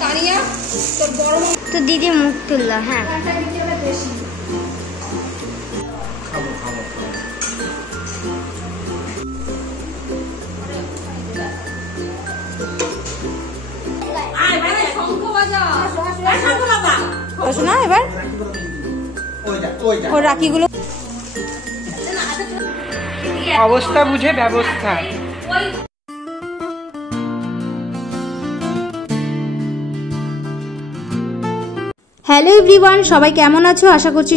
তানিয়া তোর বড় তো দিদি মুখ তুললো। হ্যাঁ বেশি শোনা এবার ওর রাখিগুলো অবস্থা বুঝে ব্যবস্থা। হ্যালো এভরিওয়ান, সবাই কেমন আছো? আশা করছি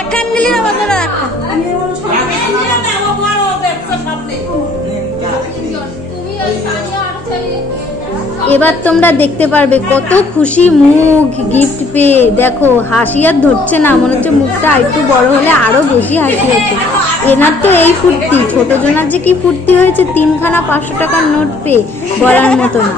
একখান দিলে আমাদের এবার তোমরা দেখতে পারবে কত খুশি মুখ গিফট পেয়ে। দেখো হাসি আর ধরছে না, মনে হচ্ছে মুখটা একটু বড় হলে আরো বেশি হাসি হতো। এনার তো এই ফুর্তি, ছোট জনার যে কি ফুর্তি হয়েছে 3খানা 500 টাকার নোট পেয়ে বলার মতো না।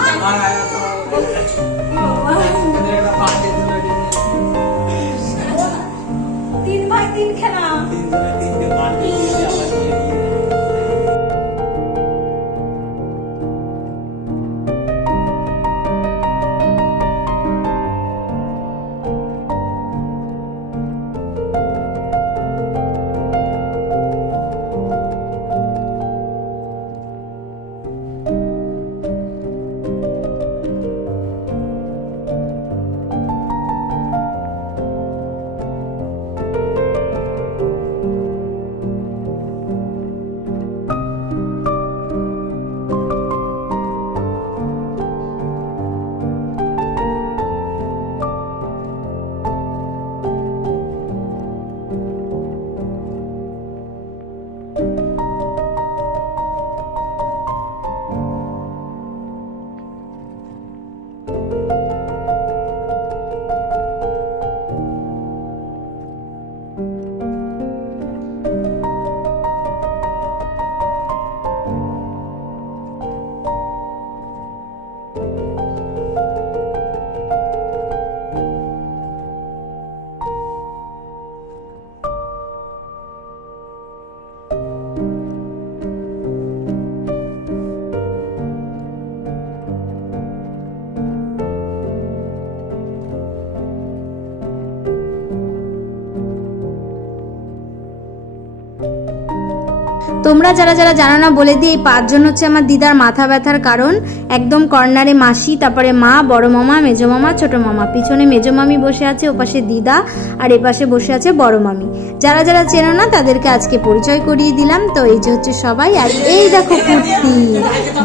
তোমরা যারা যারা জানো না বলে দিই, এই 5 জন হচ্ছে আমার দিদার মাথা ব্যথার কারণ। একদম কর্নারে মাসি, তারপরে মা, বড় মামা, মেজো মামা, ছোট মামা, পিছনে মেজো মামি বসে আছে, ওপাশে দিদা, আর এপাশে বসে আছে বড় মামি। যারা যারা চেনো না তাদেরকে আজকে পরিচয় করিয়ে দিলাম। তো এই যে হচ্ছে সবাই, আর এই দেখো কুর্তি,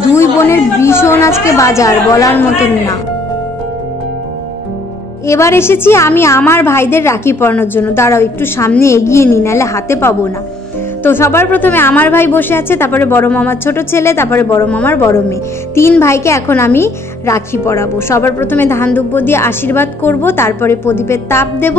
2 বোনের ভীষণ আজকে বাজার, বলার মতন না। এবার এসেছি আমি আমার ভাইদের রাখি পরানোর জন্য। দাঁড়াও একটু সামনে এগিয়ে নি, নাহলে হাতে পাবো না। তো সবার প্রথমে আমার ভাই বসে আছে, তারপরে বড় মামার ছোট ছেলে, তারপরে বড় মামার বড় মেয়ে। 3 ভাইকে এখন আমি রাখি পরাবো। সবার প্রথমে ধান দুব্য দিয়ে আশীর্বাদ করব, তারপরে প্রদীপের তাপ দেব,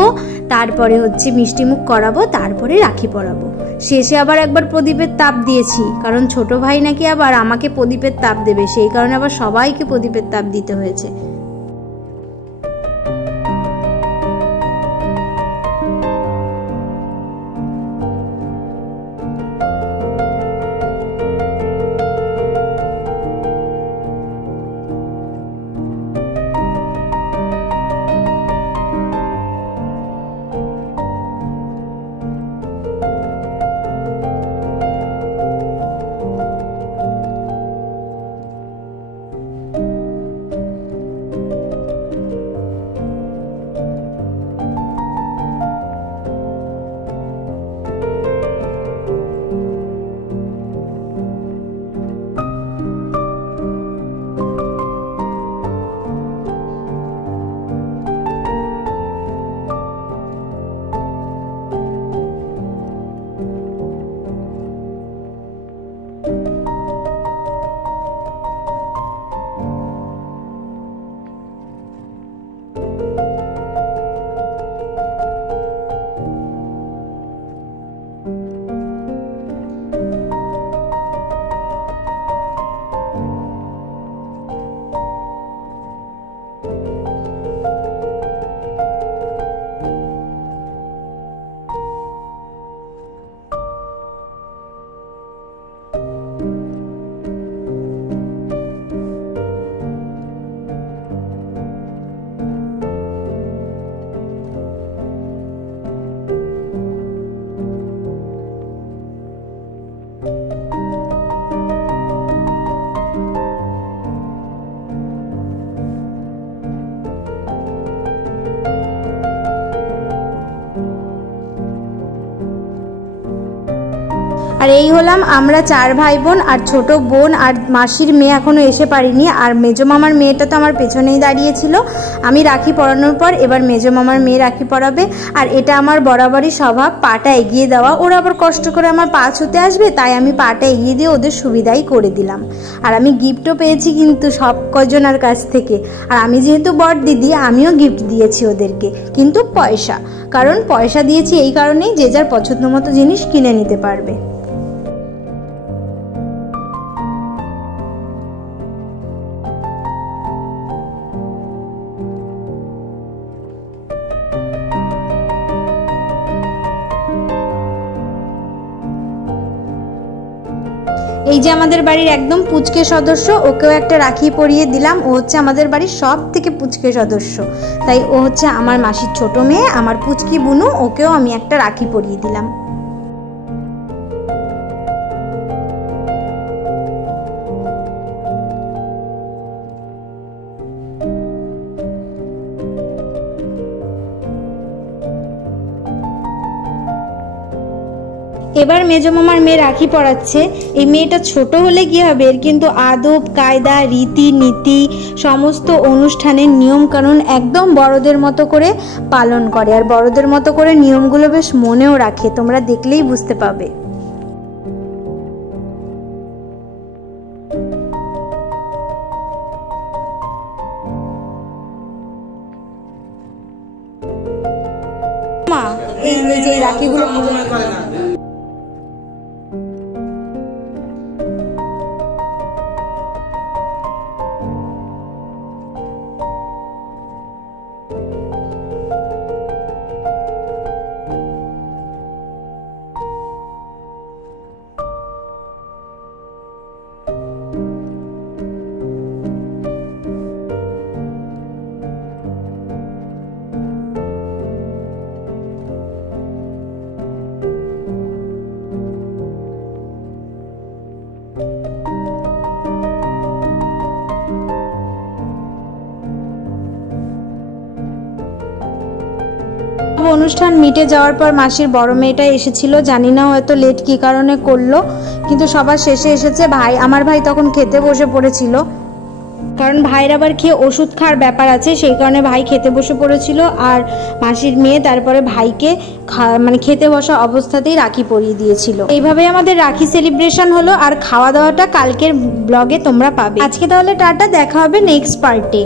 তারপরে হচ্ছে মিষ্টি মুখ করাবো, তারপরে রাখি পরাবো। শেষে আবার একবার প্রদীপের তাপ দিয়েছি, কারণ ছোট ভাই নাকি আবার আমাকে প্রদীপের তাপ দেবে, সেই কারণে আবার সবাইকে প্রদীপের তাপ দিতে হয়েছে। আর এই হলাম আমরা 4 ভাই বোন, আর ছোট বোন আর মাসির মেয়ে এখনো এসে পারিনি। আর মেজো মামার মেয়েটা তো আমার পেছনেই দাঁড়িয়েছিল। আমি রাখি পরানোর পর এবার মেজো মামার মেয়ে রাখি পরাবে। আর এটা আমার বরাবরই স্বভাব, পাটা এগিয়ে দেওয়া। ওরা আবার কষ্ট করে আমার পা ছুতে আসবে, তাই আমি পাটা এগিয়ে দিয়ে ওদের সুবিধাই করে দিলাম। আর আমি গিফটও পেয়েছি কিন্তু সব কজনের কাছ থেকে। আর আমি যেহেতু বড় দিদি, আমিও গিফট দিয়েছি ওদেরকে, কিন্তু পয়সা। কারণ পয়সা দিয়েছি এই কারণেই, যে যার পছন্দ মতো জিনিস কিনে নিতে পারবে। এই যে আমাদের বাড়ির একদম পুচকে সদস্য, ওকেও একটা রাখি পরিয়ে দিলাম। ও হচ্ছে আমাদের বাড়ির সব থেকে পুচকে সদস্য, তাই ও হচ্ছে আমার মাসির ছোট মেয়ে, আমার পুচকি বুনু। ওকেও আমি একটা রাখি পরিয়ে দিলাম। এবার মেজো মামার মেয়ে রাখি পরাচ্ছে। এই মেয়েটা ছোট হলে কি হবে, এর কিন্তু আদব কায়দা রীতি নীতি সমস্ত অনুষ্ঠানের নিয়ম কানুন একদম বড়দের মতো করে পালন করে। আর বড়দের মতো করে নিয়মগুলো বেশ মনেও রাখে, তোমরা দেখলেই বুঝতে পাবে। মা এই যে রাখিগুলো অনুষ্ঠান মিটে যাওয়ার পর মাসির বড় মেয়েটা এসেছিল, জানি না হয়তো লেট কি কারণে করলো, কিন্তু সবার শেষে এসেছে ভাই। আমার ভাই তখন খেতে বসে পড়েছিল, কারণ ভাইয়ের আবার খেয়ে ওষুধ খাওয়ার ব্যাপার আছে, সেই কারণে ভাই খেতে বসে পড়েছিল। আর মাসির মেয়ে তারপরে ভাইকে মানে খেতে বসা অবস্থাতেই রাখি পরিয়ে দিয়েছিল। এইভাবে আমাদের রাখি সেলিব্রেশন হলো। আর খাওয়া দাওয়াটা কালকের ব্লগে তোমরা পাবে। আজকে তাহলে টাটা, দেখা হবে নেক্সট পার্টে।